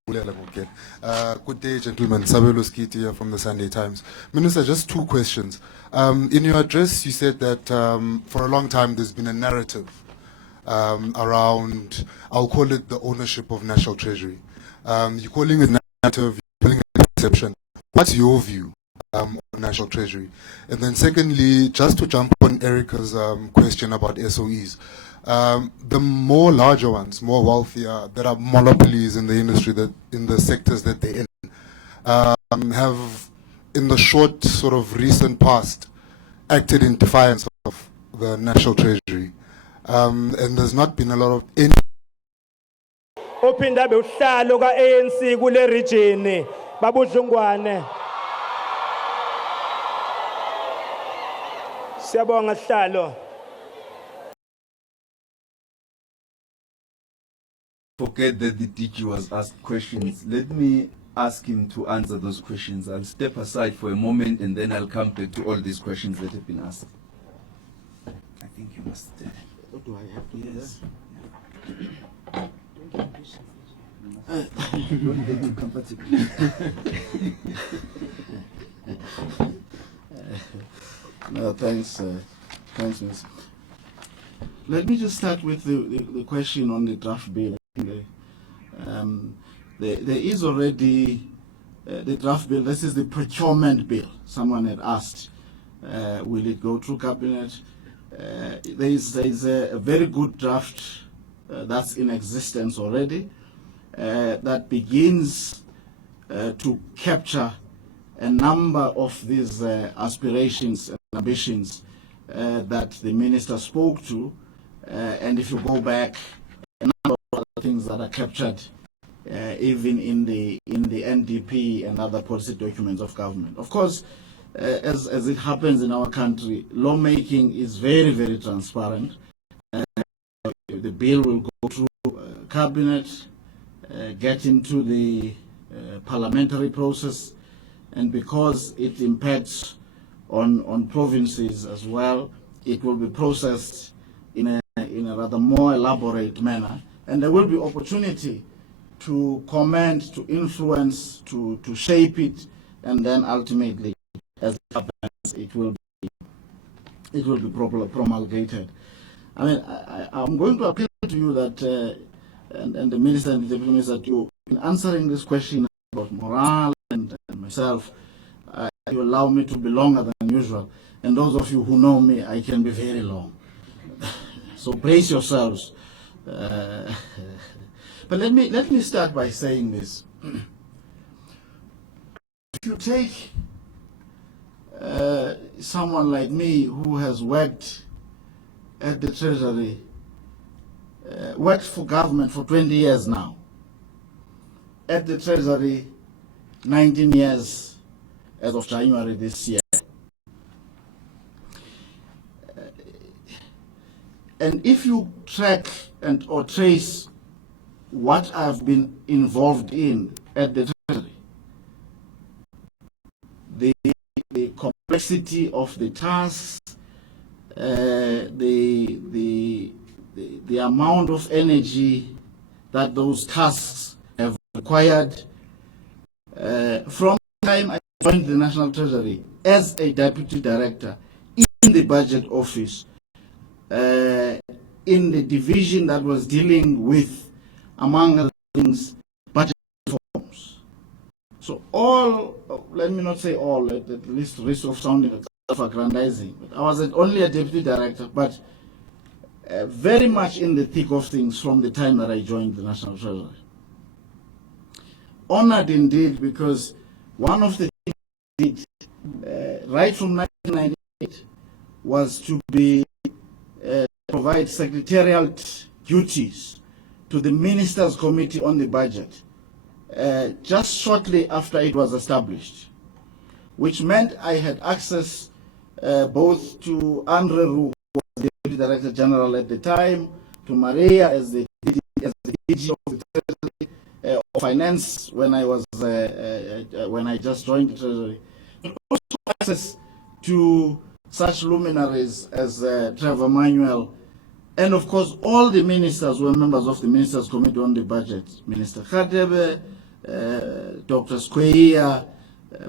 Good day, gentlemen. Sabelo Skiti here from the Sunday Times. Minister, just two questions. In your address, you said that for a long time there's been a narrative around, I'll call it the ownership of National Treasury. You're calling it narrative, you're calling it perception. What's your view on National Treasury? And then secondly, just to jump on Erica's question about SOEs, the more larger ones, more wealthier, that are monopolies in the industry, that in the sectors that they're in, have in the short sort of recent past, acted in defiance of the National Treasury. And there's not been a lot of ophinda bewuhlalo ka-ANC kule region babudlungwane. Siyabonga sihlalo. Forget that the DG was asked questions. Let me ask him to answer those questions. I'll step aside for a moment and then I'll come back to all these questions that have been asked. I think you must. What do I have to do? Yes. Don't get too comfortable. No, thanks, thanks, Ms. Let me just start with the question on the draft bill. There is already the draft bill. This is the procurement bill. Someone had asked, will it go through cabinet? There is a very good draft that's in existence already that begins to capture a number of these aspirations and ambitions that the minister spoke to, and if you go back, a number of other things that are captured even in the NDP and other policy documents of government. Of course, as it happens in our country, lawmaking is very, very transparent. The bill will go through cabinet, get into the parliamentary process, and because it impacts on provinces as well, it will be processed in a rather more elaborate manner, and there will be opportunity to comment, to influence, to shape it, and then ultimately, as it happens, it will be properly promulgated. I mean, I'm going to appeal to you that, and the minister and the deputy minister, that you, in answering this question about morale and myself, you allow me to be longer than usual. And those of you who know me, I can be very long. So brace yourselves. But let me start by saying this. If you take someone like me who has worked at the Treasury, worked for government for 20 years now, at the Treasury 19 years as of January this year. And if you track or trace what I've been involved in at the Treasury, the complexity of the tasks, the amount of energy that those tasks have required, from the time I joined the National Treasury as a Deputy Director in the Budget Office, in the division that was dealing with, among other things, budget reforms. So all, let me not say all, at least risk of sounding self-aggrandizing, but I was only a Deputy Director, but very much in the thick of things from the time that I joined the National Treasury. Honored indeed, because one of the things I did right from 1998 was to provide secretarial duties to the Ministers' Committee on the Budget just shortly after it was established, which meant I had access both to Andre Roux, who was the Deputy Director General at the time, to Maria as the DG of the Treasury, of Finance when I was when I just joined the Treasury, but also access to such luminaries as Trevor Manuel, and of course all the ministers were members of the Ministers' Committee on the Budget. Minister Khadebe, Dr. Skweyiya,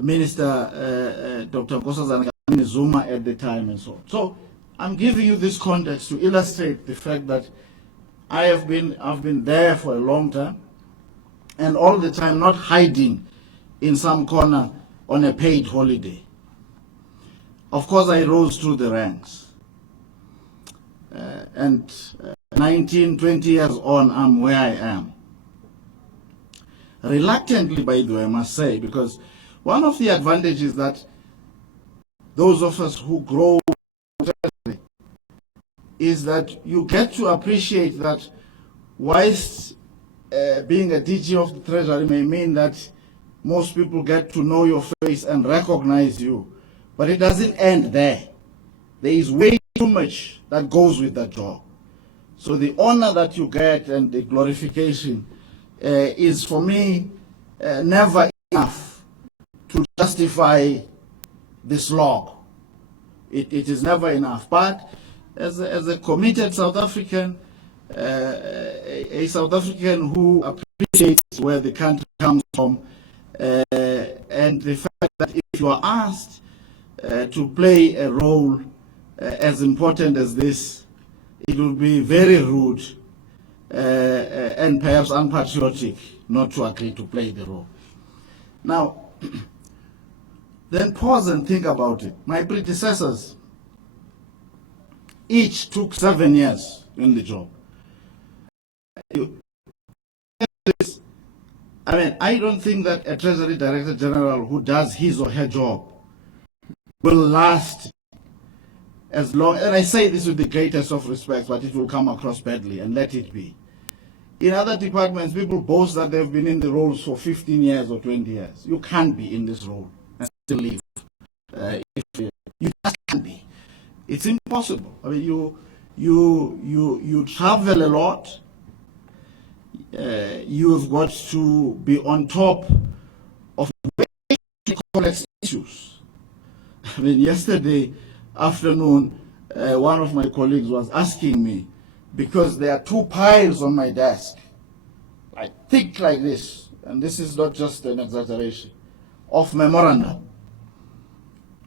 Minister Dr. Nkosazana Zuma at the time, and so on. So I'm giving you this context to illustrate the fact that I've been there for a long time, and all the time not hiding in some corner on a paid holiday. Of course, I rose through the ranks. And 19, 20 years on, I'm where I am. Reluctantly, by the way, I must say, because One of the advantages that those of us who grow is that you get to appreciate that whilst being a DG of the Treasury may mean that most people get to know your face and recognize you, but it doesn't end there. There is way too much that goes with that job. So the honor that you get and the glorification is, for me, never enough to justify the slog. It is never enough. But as a committed South African, a South African who appreciates where the country comes from, and the fact that if you are asked to play a role as important as this, it would be very rude and perhaps unpatriotic not to agree to play the role. Now, then pause and think about it. My predecessors each took 7 years in the job. I mean, I don't think that a Treasury Director General who does his or her job will last as long, and I say this with the greatest of respect, but it will come across badly, and let it be. In other departments, people boast that they've been in the roles for 15 years or 20 years. You can't be in this role and still leave. You just can't be. It's impossible. I mean, you travel a lot. You've got to be on top of very complex issues. I mean, yesterday afternoon, one of my colleagues was asking me, because there are 2 piles on my desk, like thick like this, and this is not just an exaggeration, of memoranda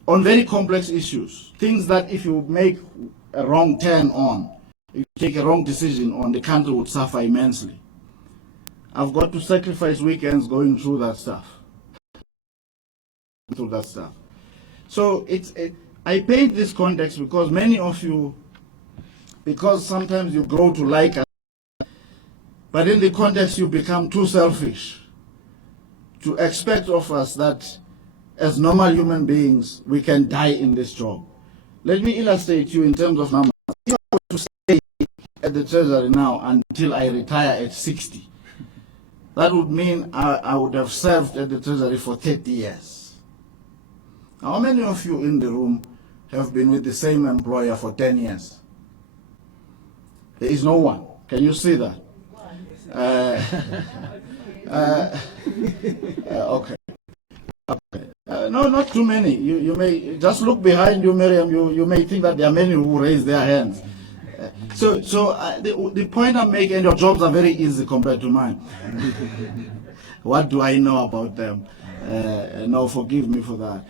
on very complex issues, things that if you make a wrong turn on, if you take a wrong decision on, the country would suffer immensely. I've got to sacrifice weekends going through that stuff. So I paint this context because many of you, because sometimes you grow to like us, but in the context you become too selfish to expect of us that as normal human beings we can die in this job. Let me illustrate you in terms of numbers. If I were to stay at the Treasury now until I retire at 60, that would mean I would have served at the Treasury for 30 years. How many of you in the room have been with the same employer for 10 years? There is no one. Can you see that? Okay. No, not too many. You may just look behind you, Miriam. You may think that there are many who raise their hands. So the point I'm making, your jobs are very easy compared to mine. What do I know about them? No, forgive me for that.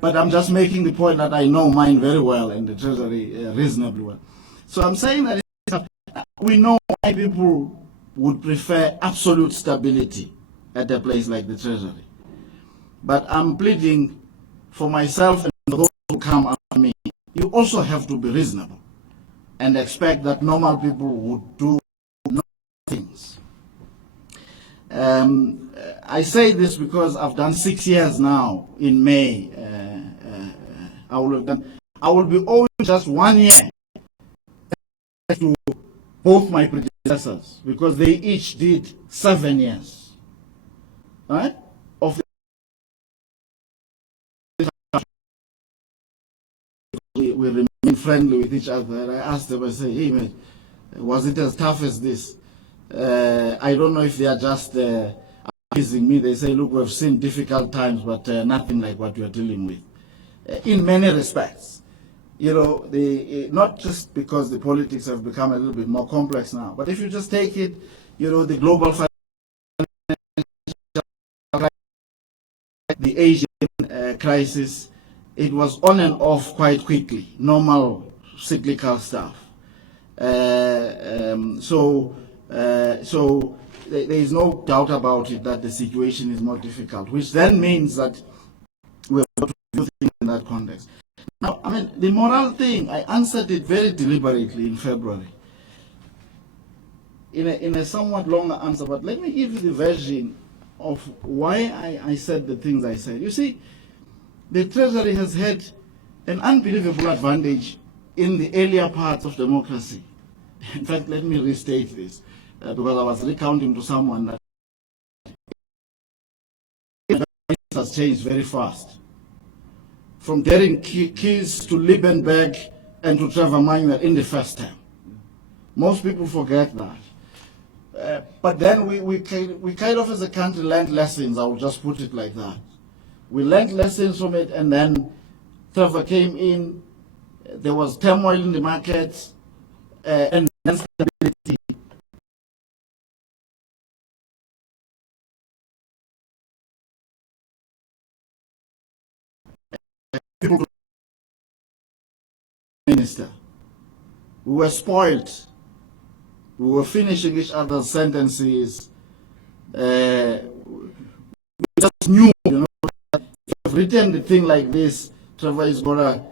But I'm just making the point that I know mine very well and the Treasury reasonably well. So I'm saying that we know why people would prefer absolute stability at a place like the Treasury. But I'm pleading for myself and for those who come after me. You also have to be reasonable and expect that normal people would do normal things. I say this because I've done 6 years now in May. I will be owing just 1 year to both my predecessors because they each did 7 years. Right? We remain friendly with each other. I asked them, I say, hey man, was it as tough as this? I don't know if they are just appeasing me. They say, look, we've seen difficult times, but nothing like what we are dealing with. In many respects, you know, not just because the politics have become a little bit more complex now, but if you just take it, you know, the global the Asian crisis, it was on and off quite quickly, normal cyclical stuff. So there is no doubt about it that the situation is more difficult, which then means that we have to do things in that context. Now, I mean, the moral thing, I answered it very deliberately in February, in a somewhat longer answer, but let me give you the version of why I said the things I said. You see, the Treasury has had an unbelievable advantage in the earlier parts of democracy. In fact, let me restate this, because I was recounting to someone that it has changed very fast. From Derek Keys to Liebenberg and to Trevor Manuel in the first term. Most people forget that. But then we kind of as a country learned lessons, I will just put it like that. We learned lessons from it, and then Trevor came in, there was turmoil in the markets, and instability. People, Minister, we were spoiled. We were finishing each other's sentences. We just knew, if you've written the thing like this, Trevor is going to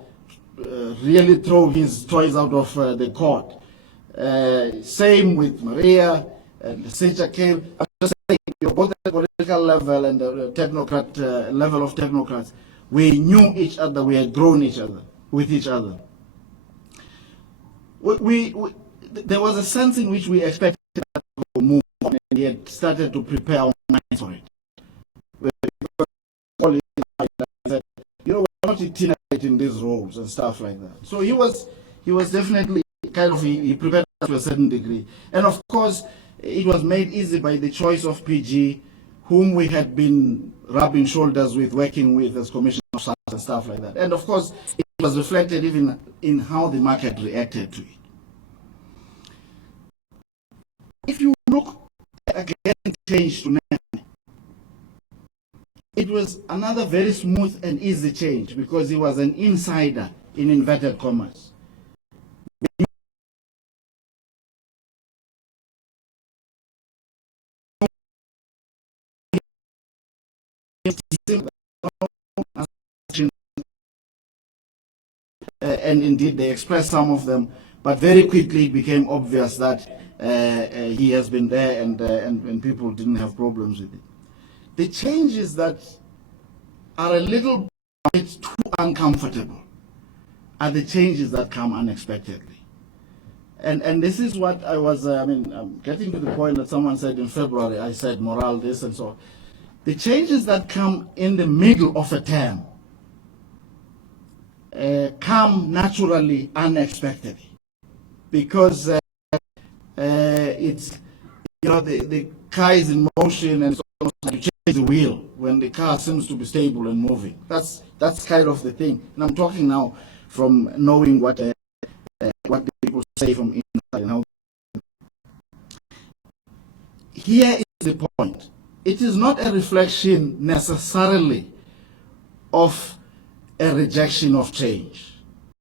really throw his toys out of the court. Same with Maria and the Seja came. I'm just saying, you're both at the political level and the technocrat level of technocrats. We knew each other, we had grown with each other. There was a sense in which we expected that to move on, and yet started to prepare our minds for it. Said, we're not intimidating these roles and stuff like that. So he was definitely kind of, he prepared us to a certain degree. And of course, it was made easy by the choice of PG, whom we had been rubbing shoulders with, working with as Commissioner of SARS and stuff like that. And of course, it was reflected even in how the market reacted to it. If you look again, change to now, it was another very smooth and easy change because he was an insider in inverted commas. And indeed they expressed some of them, but very quickly it became obvious that he has been there and people didn't have problems with it. The changes that are a little bit too uncomfortable are the changes that come unexpectedly. And this is what I was, I'm getting to the point that someone said in February, I said morale this and so on. The changes that come in the middle of a term come naturally unexpectedly because it's, the car is in motion and so on, you change the wheel when the car seems to be stable and moving. That's kind of the thing. And I'm talking now from knowing what the people say from inside and how. Here is the point. It is not a reflection necessarily of a rejection of change.